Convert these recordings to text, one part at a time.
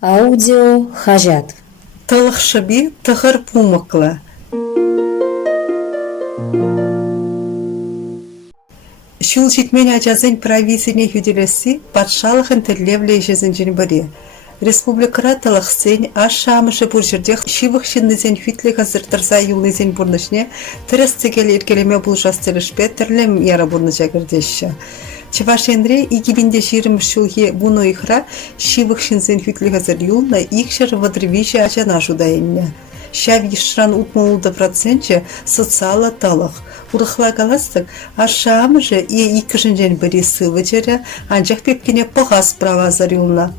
Аудио хажат. Талықшыби тығыр пумықлы. Шул житмен ажазын провизине хүделесі патшалықын тірлевле жезінжін бірі. Республикара талықсен аш-шамышы бұл жерде шивықшыннызен хүтлі қазыртырса юлнызен бұрнышне тірістігел еркелеме бұл жастырышпе тірлем яра бұрны жагірдеші. Чевашенре 2020 жылғы бұны ихра шивықшынзен хүтлі қазыр юлна икшір вадрвижі ажана жудайынне. Шав ешран утмолуда проценте социала талық. Урықла қаластық, аш-шамышы и икішінжен бірі сывы жере анжақ пепкене пығас правазар юлна.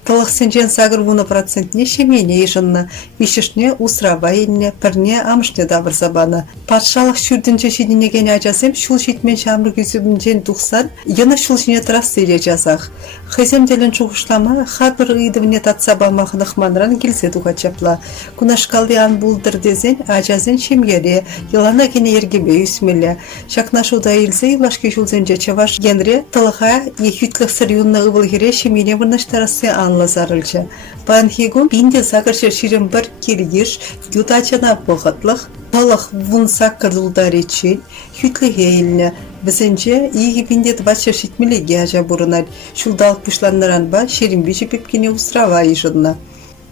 Талықсенжен сағыр 1% шемене ежінна, ешішне усравайынне, пірне амышне дабыр забаны. Патшалық шүрдінче шедінеген ажасым шул жетмен шамрық үзібінжен тұқсан, ені шул жіне трассыйре жазақ. Хыземделін чуғышлама, хабыр ғидывіне татсабамақ нықманран келсе тұға чапла. Күнашқалды ан бұлдыр дезен, ажазын шемгере, елана кене ергебе үсмелі. Шақнашуда елзе, илашке жулзенже чаваш генре, талыға ехютлық сырюнна ұвылгере шемене вырнаштарасы анлазарылчы. Панхигун бинде сақыршы ширим бір келгеш, ютачана бұғытлық, талық вун сақырдылдар için, хүтліге еліне. Бізінше, игі бинде 27 милиге ажа бұрынар, шулдалық пұшланларан ба, шеримбежі пепкене устрава ежінна.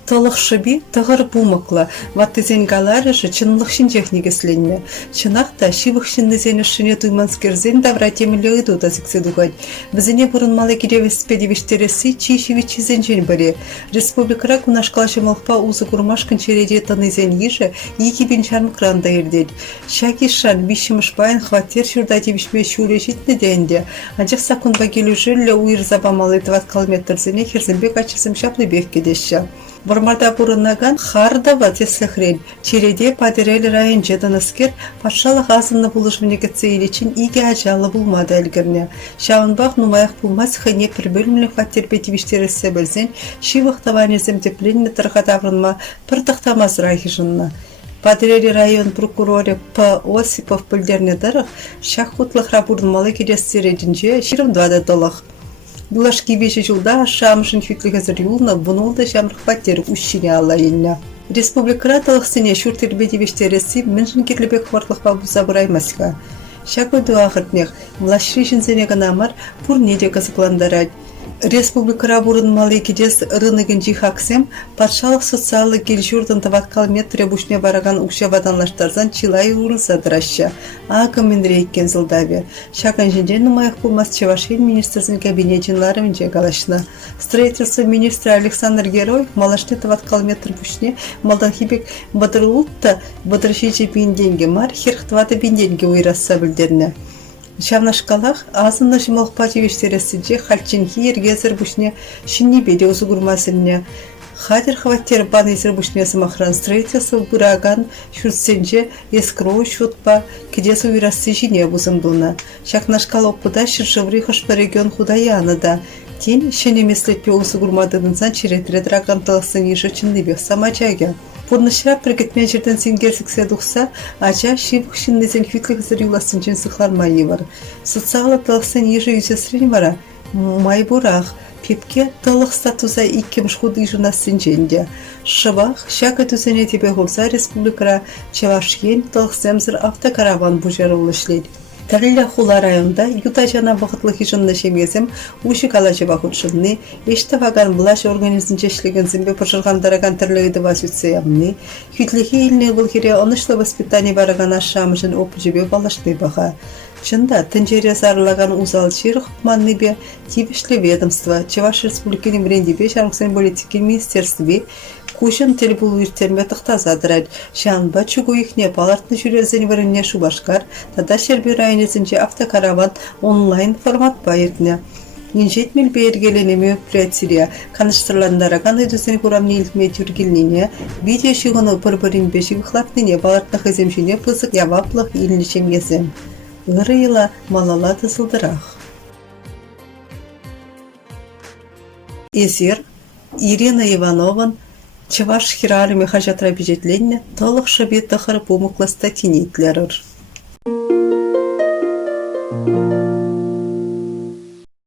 Талықшыби тығыр бұмықлы, ваттызен галарышы чынлықшын техникесленне. Чынақта шивықшыннызен үшіне туйманскерзен давратемілі ұйду да зікседуғад. Бізіне бұрын малы керевеспедевіштересі чишевичізен жен бірі. Республикара күнашқалашы мылықпа ұзы күрмашқын череде тынызен ежі екі бен шармықранда ердел. Шакишан бишімішпайын хваттер шурда дебішпе шуле жетні дейінде. Анчақ сақынба келу жүрлі уйыр забамалы 20 километрзене херзінбек ачысым шаплы бек кедеші. Бұрмарда бұрыннаған қардава тесліхрен, череде падерел райын жеданыскер патшалық азынны бұлышміне кетсе елечін иге ажалы бұлмады әлгірне. Шауынбақ нумаяқ бұлмас хыне бір бөлімлі фаттер бетевіштері сөбілзен, шивықтаванезім депленіне тұрғадаврынма бір тақтамаз райхижынна. Падерели район прокуроре П. Осипов білдерне дырық, шақ-құтлық рабұрынмалы керестередінже ширым двады дылық. Булашки беші жылда шамышын хүтлі қазір юлна бұнолда шамрық паттері үшшіне алайынна. Республикара талықсыне шүртер бетевештересі міншін керлібек қвартлықпа бұза бұраймасқа. Шақөді ағыртнеқ, млашрешін зенегін амар бұр неде қызықландарад. Республикара бұрынмалы кедес рынығын жихаксем, патшалық социалы келжурдың таваткал метре бұшне бараған ұқша ваданлаштарзан чилай ұрылса дыраща. Ағым мен рейкен зылдаве. Шақын женден нумайық болмас Чевашин министрзін кабинетінлары менже галашына. Строительство министра Александр Герой малашны таваткал метр бұшне малдан хибек бадырылутта бадыршече бенденге мар херхтваты бенденге уйрасса білдеріне. Шавнашкалах азынна жымалық патевештересінже хальчинхи ергезір бұшне шинне беде ұзы күрмасынне. Хадер хваттер бан езір бұшне сымақран строительство бұраган шүртсенже ескроу шутпа кедесі уйрасы жіне бұзымдуна. Шақнашкал опыда шыршывры хышпа регион худаяны да. Тен шенемеслетпе ұзы күрмадығынсан черетред рағантылықсын ежі чынныбек самачаге. Бұрнышыра біргітмен жерден сенгерсіксе дұқса, ача шивықшыннезен хүтлік зір юласынчен сықлармайы бар. Социалы тылықсын ежі үзесірін бара, май бұрақ, пепке тылық статуза иккем шхуды жынасын женде. Шывақ, шақы түзене тебе ғылса республикара Чевашен тылықсемзір автокараван бұжары ұлышлейді. Тәрілі хула районда юта жана вақытлық ежінна шемгезім ұшық алажы вақытшылны, ешті ваган бұлаш организм жешлеген зімбе пұшырғандараған түрлігі вас үтсе ямны, хүтлігі еліне бұлгере онышлы воспитание бараған ашамыжын опы жебе балашты баға. Чында тінжере зарылаган узал чир хукманны бе тибішлі ведомство Чеваш Республикінің брендебе жарықсын политики министерстве Кушын тел бұл үйіртерме тұқтазадырад. Шанба чугу ихне балартны жүрезен варынне шубашкар, тада шербі районезінже автокараван онлайн формат байырдне. Нинжет мил бейіргеленеме өпіретсірия, каныштырландараған өдізін құрамны илтме түргілнене, видео шығыны бір-бірін бешігі қлапныне балартны қыземшіне пызық яваплық илінішемгезем. Ғырыйла малала тысылдырақ. Эзер Ирина Иванован Чеваш хиралыме хажатра бежетленне толық шабет тахыр помықласта тенетлерір.